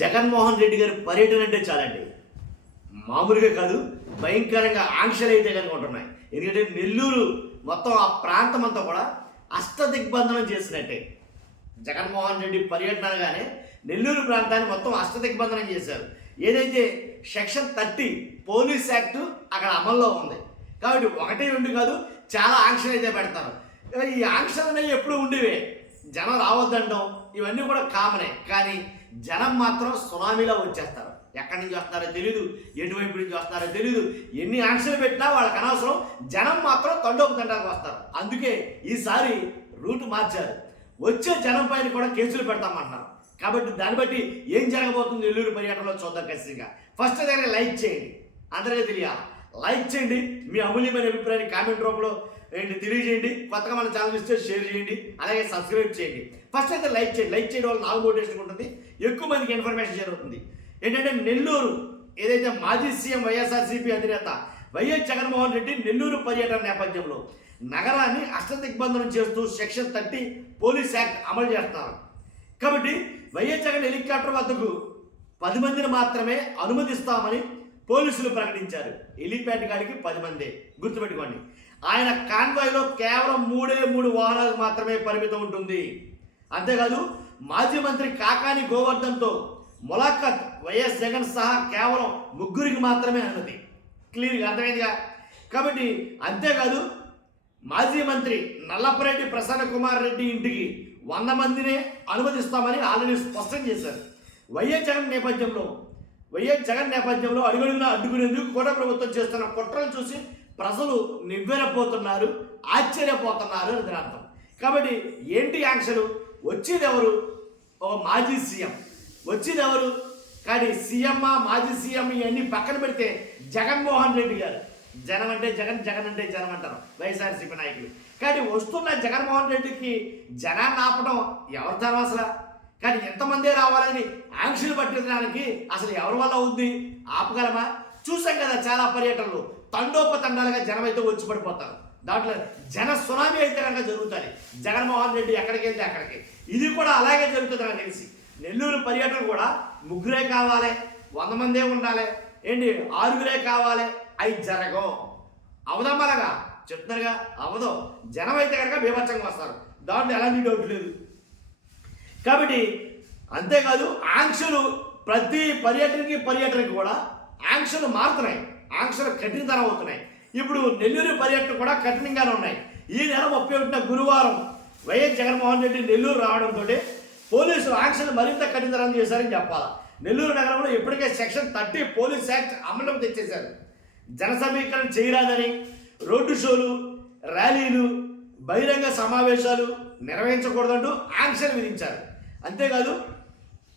జగన్మోహన్ రెడ్డి గారి పర్యటన అంటే చాలండి, మామూలుగా కాదు, భయంకరంగా ఆంక్షలు అయితే కనుక ఉంటున్నాయి. ఎందుకంటే నెల్లూరు మొత్తం ఆ ప్రాంతం అంతా కూడా అష్టదిగ్బంధనం చేసినట్టే. జగన్మోహన్ రెడ్డి పర్యటన అనగానే నెల్లూరు ప్రాంతాన్ని మొత్తం అష్టదిగ్బంధనం చేశారు. ఏదైతే సెక్షన్ 30 పోలీస్ యాక్టు అక్కడ అమల్లో ఉంది కాబట్టి 1, 2 కాదు, చాలా ఆంక్షలు అయితే పెడతారు. ఈ ఆంక్షలు అనేవి ఎప్పుడు ఉండేవే, జనం రావద్దంటాం, ఇవన్నీ కూడా కామనే. కానీ జనం మాత్రం సునామీలో వచ్చేస్తారు. ఎక్కడి నుంచి వస్తున్నారో తెలియదు, ఎటువైపు నుంచి వస్తున్నారో తెలియదు. ఎన్ని ఆంక్షలు పెట్టినా వాళ్ళకి అనవసరం, జనం మాత్రం తండోపుతండానికి వస్తారు. అందుకే ఈసారి రూట్ మార్చారు. వచ్చే జనం పైన కూడా కేసులు పెడతామంటున్నారు. కాబట్టి దాన్ని బట్టి ఏం జరగబోతుంది నెల్లూరు పర్యటనలో చూద్దాం ఖచ్చితంగా. ఫస్ట్ దగ్గర లైక్ చేయండి, అందరికీ తెలియాలి. లైక్ చేయండి, మీ అమూల్యమైన అభిప్రాయాన్ని కామెంట్ రూపంలో తెలియజేయండి. కొత్తగా మన ఛానల్ ఇస్తే షేర్ చేయండి, అలాగే సబ్స్క్రైబ్ చేయండి. ఫస్ట్ అయితే లైక్ చేయండి. లైక్ చేయడం వల్ల నాకు మోటివేషన్ ఉంటుంది, ఎక్కువ మందికి ఇన్ఫర్మేషన్ జరుగుతుంది. ఏంటంటే నెల్లూరు ఏదైతే మాజీ సీఎం వైఎస్ఆర్సీపీ అధినేత వైఎస్ జగన్మోహన్ రెడ్డి నెల్లూరు పర్యటన నేపథ్యంలో నగరాన్ని అష్టదిగ్బంధనం చేస్తూ సెక్షన్ 30 పోలీస్ యాక్ట్ అమలు చేస్తున్నారు. కాబట్టి వైఎస్ జగన్ హెలికాప్టర్ వద్దకు 10 మందిని మాత్రమే అనుమతిస్తామని పోలీసులు ప్రకటించారు. హెలిప్యాడ్ కాడికి 10 మందే, గుర్తుపెట్టుకోండి. ఆయన కాన్వాయ్లో కేవలం 3 వాహనాలకు మాత్రమే పరిమితం ఉంటుంది. అంతేకాదు మాజీ మంత్రి కాకాని గోవర్ధన్తో ములాఖత్ వైఎస్ జగన్ సహా కేవలం 3 మాత్రమే అనుమతి. క్లియర్గా అర్థమైందిగా. కాబట్టి అంతేకాదు మాజీ మంత్రి నల్లపరెడ్డి ప్రసన్న కుమార్ రెడ్డి ఇంటికి 100 మందినే అనుమతిస్తామని ఆల్రెడీ స్పష్టం చేశారు. వైఎస్ జగన్ నేపథ్యంలో అడుగడుగునా అడ్డుకునేందుకు కూడా ప్రభుత్వం చేస్తున్న కుట్రలు చూసి ప్రజలు నివ్వెరపోతున్నారు, ఆశ్చర్యపోతున్నారు అని దాని అర్థం. కాబట్టి ఏంటి ఆంక్షలు? వచ్చేది ఎవరు? ఒక మాజీ సీఎం వచ్చేది ఎవరు? కానీ సీఎం మాజీ సీఎం ఇవన్నీ పక్కన పెడితే జగన్మోహన్ రెడ్డి గారు. జనం అంటే జగన్, జగన్ అంటే జనం అంటారు వైఎస్ఆర్సీపీ నాయకులు. కానీ వస్తున్న జగన్మోహన్ రెడ్డికి జనాన్ని ఆపడం ఎవరి తరం అసలు? కానీ ఎంతమందే రావాలని ఆంక్షలు పట్టించడానికి అసలు ఎవరి వల్ల ఉంది? ఆపగలమా? చూసాం కదా చాలా పర్యటనలు, తండోపతండాలుగా జనం అయితే వచ్చి పడిపోతారు. దాంట్లో జన సునామీ అయితే కనుక జరుగుతుంది. జగన్మోహన్ రెడ్డి ఎక్కడికి వెళ్తే అక్కడికి. ఇది కూడా అలాగే జరుగుతుంది నాకు తెలిసి. నెల్లూరు పర్యటన కూడా 3 కావాలి, 100 మందే ఉండాలి, 6 కావాలి, అవి జరగవు. అవదమ్మలాగా చెప్తున్నారుగా, అవదో. జనం అయితే కనుక బీభత్సంగా వస్తారు, దాంట్లో ఎలాంటి డౌట్ లేదు. కాబట్టి అంతేకాదు ఆంక్షలు ప్రతి పర్యటనకి కూడా ఆంక్షలు మారుతున్నాయి, ఆంక్షలు కఠినతరం అవుతున్నాయి. ఇప్పుడు నెల్లూరు పర్యటన కూడా కఠినంగానే ఉన్నాయి. ఈ నెల 31 గురువారం వైఎస్ జగన్మోహన్ రెడ్డి నెల్లూరు రావడంతో పోలీసులు ఆంక్షలు మరింత కఠినతరం చేశారని చెప్పాలి. నెల్లూరు నగరంలో ఇప్పటికే సెక్షన్ 30 పోలీస్ యాక్ట్ అమలులోకి తెచ్చేశారు. జన సమీకరణ చేయరాదని, రోడ్డు షోలు, ర్యాలీలు, బహిరంగ సమావేశాలు నిర్వహించకూడదంటూ ఆంక్షలు విధించారు. అంతేకాదు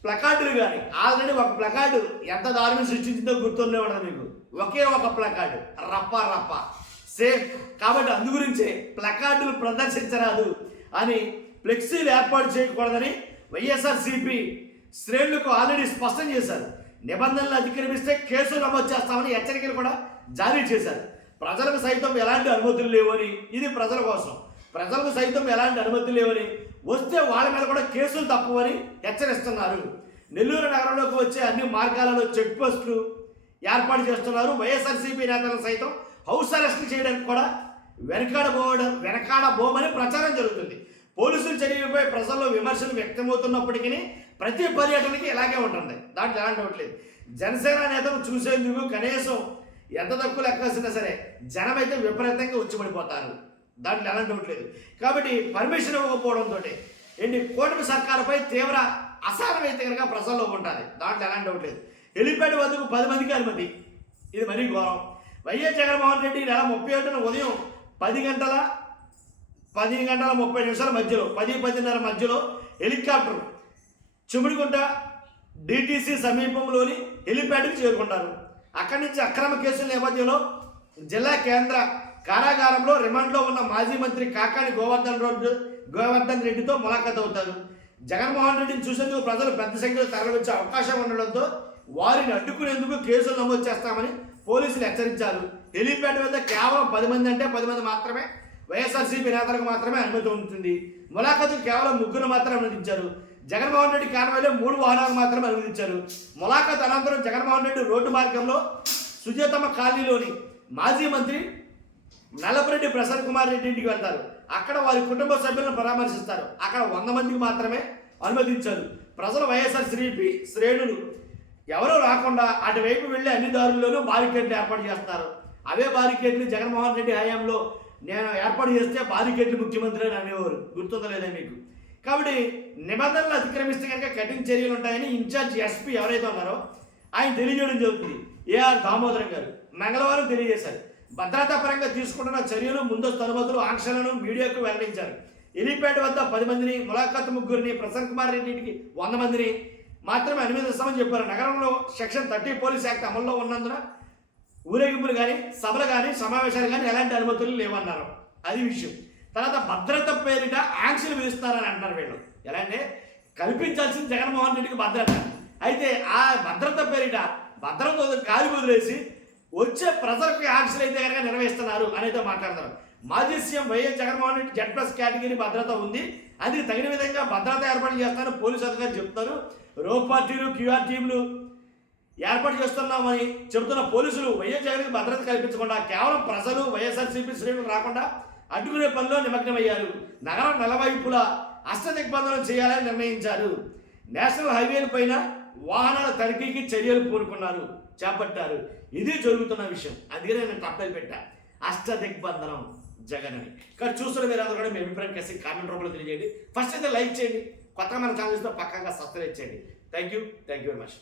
ప్లకార్డులు కానీ, ఆల్రెడీ ఒక ప్లకార్డు ఎంత దారుణం సృష్టించిందో గుర్తుండే ఉండదు మీకు. ఒకే ఒక ప్లకార్డు రప్ప సేమ్. కాబట్టి అందు గురించే ప్లకార్డులు ప్రదర్శించరాదు అని, ఫ్లెక్సీలు ఏర్పాటు చేయకూడదని వైఎస్ఆర్సీపీ శ్రేణులకు ఆల్రెడీ స్పష్టం చేశారు. నిబంధనలు అతిక్రమిస్తే కేసులు నమోదు చేస్తామని హెచ్చరికలు కూడా జారీ చేశారు. ప్రజలకు సైతం ఎలాంటి అనుమతులు లేవని, ఇది ప్రజల కోసం, ప్రజలకు సైతం ఎలాంటి అనుమతులు లేవని, వస్తే వాళ్ళ మీద కూడా కేసులు తప్పవని హెచ్చరిస్తున్నారు. నెల్లూరు నగరంలోకి వచ్చే అన్ని మార్గాలలో చెక్ పోస్టులు ఏర్పాటు చేస్తున్నారు. వైఎస్ఆర్సీపీ నేతలను సైతం హౌస్ అరెస్టులు చేయడానికి కూడా వెనకాడబోమని ప్రచారం జరుగుతుంది. పోలీసుల చర్యలపై ప్రజల్లో విమర్శలు వ్యక్తమవుతున్నప్పటికీ ప్రతి పర్యటనకి ఇలాగే ఉంటుంది, దాంట్లో ఎలాంటి ఉండట్లేదు. జనసేన నేతలు చూసేందుకు కనీసం ఎంత తక్కువ లెక్కాల్సినా సరే జనం అయితే విపరీతంగా వచ్చిపడిపోతారు, దాంట్లో ఎలాంటి ఉండట్లేదు. కాబట్టి పర్మిషన్ ఇవ్వకపోవడంతో కూటమి సర్కారుపై తీవ్ర అసహనం అయితే కనుక ప్రజల్లో ఉంటుంది, దాంట్లో ఎలాంటి ఉండట్లేదు. హెలిప్యాడ్ వద్దకు 10 మందికి అనుమతి, ఇది మరీ ఘోరం. వైఎస్ జగన్మోహన్ రెడ్డి నెల 31న ఉదయం 10 గంటల 30 మధ్యలో, 10-10:30 మధ్యలో హెలికాప్టర్ చిముడిగుంట డిటిసి సమీపంలోని హెలిప్యాడ్కి చేరుకుంటారు. అక్కడి నుంచి అక్రమ కేసుల నేపథ్యంలో జిల్లా కేంద్ర కారాగారంలో రిమాండ్లో ఉన్న మాజీ మంత్రి కాకాని గోవర్ధన్ రెడ్డితో ములాఖత్ అవుతారు. జగన్మోహన్ రెడ్డిని చూసేందుకు ప్రజలు పెద్ద సంఖ్యలో తరలివచ్చే అవకాశం ఉండడంతో వారిని అడ్డుకునేందుకు కేసులు నమోదు చేస్తామని పోలీసులు హెచ్చరించారు. హెలిప్యాడ్ వద్ద కేవలం 10 మంది అంటే 10 మంది మాత్రమే, వైఎస్ఆర్సీపీ నేతలకు మాత్రమే అనుమతి ఉంటుంది. ములాఖతుకు కేవలం 3 మాత్రమే అనుమతించారు. జగన్మోహన్ రెడ్డి కాన్వాయ్లో 3 వాహనాలు మాత్రమే అనుమతించారు. ములాఖాత్ అనంతరం జగన్మోహన్ రెడ్డి రోడ్డు మార్గంలో సుజాతమ్మ కాలనీలోని మాజీ మంత్రి నల్లపురెడ్డి ప్రసన్న కుమార్ రెడ్డి ఇంటికి వెళ్తారు. అక్కడ వారి కుటుంబ సభ్యులను పరామర్శిస్తారు. అక్కడ 100 మందికి మాత్రమే అనుమతించారు. ప్రజలు వైఎస్ఆర్సీపీ శ్రేణులు ఎవరూ రాకుండా అటువైపు వెళ్ళి అన్ని దారుల్లోనూ బారికేడ్లు ఏర్పాటు చేస్తారు. అవే బారికేడ్లు జగన్మోహన్ రెడ్డి హయాంలో నేను ఏర్పాటు చేస్తే బారికేడ్లు ముఖ్యమంత్రి అని అనేవారు. గుర్తుందా లేదా మీకు? కాబట్టి నిబంధనలు అతిక్రమిస్తే కనుక కఠిన చర్యలు ఉంటాయని ఇన్ఛార్జ్ ఎస్పీ ఎవరైతే ఉన్నారో ఆయన తెలియజేయడం జరుగుతుంది. ఏఆర్ దామోదరం గారు మంగళవారం తెలియజేశారు. భద్రతా పరంగా తీసుకుంటున్న చర్యలు, ముందస్తు అనుమతులు, ఆంక్షలను మీడియాకు వెల్లడించారు. ఎలిపేట వద్ద 10 మందిని, ములాఖాత్ 3 ప్రసన్న కుమార్ రెడ్డికి 100 మందిని మాత్రమే అనుమతిస్తామని చెప్పారు. నగరంలో సెక్షన్ 30 పోలీస్ యాక్ట్ అమల్లో ఉన్నందున ఊరేగింపులు కానీ, సభలు కానీ, సమావేశాలు కానీ ఎలాంటి అనుమతులు లేవన్నారు. అది విషయం. తర్వాత భద్రత పేరిట ఆంక్షలు విధిస్తారని అంటున్నారు వీళ్ళు. ఎలా అంటే కల్పించాల్సింది జగన్మోహన్ రెడ్డికి భద్రత. అయితే ఆ భద్రత పేరిట భద్రత గాలి వదిలేసి వచ్చే ప్రజలకు ఆంక్షలు అయితే కనుక నిర్వహిస్తున్నారు అనేది మాట్లాడతారు. మాజీ CM YS Jaganmohan Reddy Z+ category భద్రత ఉంది, అందుకు తగిన విధంగా భద్రత ఏర్పాటు చేస్తారని పోలీసు అధికారులు చెప్తున్నారు. రో పార్టీలు, QR టీంలు ఏర్పాటు చేస్తున్నామని చెబుతున్న పోలీసులు వైఎస్ జగన్కి భద్రత కల్పించకుండా కేవలం ప్రజలు, వైఎస్ఆర్సీపీ శ్రేణులు రాకుండా అడ్డుకునే పనిలో నిమగ్నమయ్యారు. నగరం నలవైపులా అష్టదిగ్బంధనం చేయాలని నిర్ణయించారు. నేషనల్ హైవేల పైన వాహనాల తనిఖీకి చర్యలు చేపట్టారు. ఇది జరుగుతున్న విషయం. అందుకే నేను తప్పలు పెట్టా, అష్టదిగ్బంధనం జగన్ అని. కానీ చూస్తున్న మీరు అందరూ కూడా మీ అభిప్రాయం కలిసి కామెంట్ రూపంలో తెలియజేయండి. ఫస్ట్ అయితే లైక్ చేయండి, కొత్తగా మన ఛానల్స్తో పక్కాగా సబ్స్క్రైబ్ చేయండి. Thank you very much.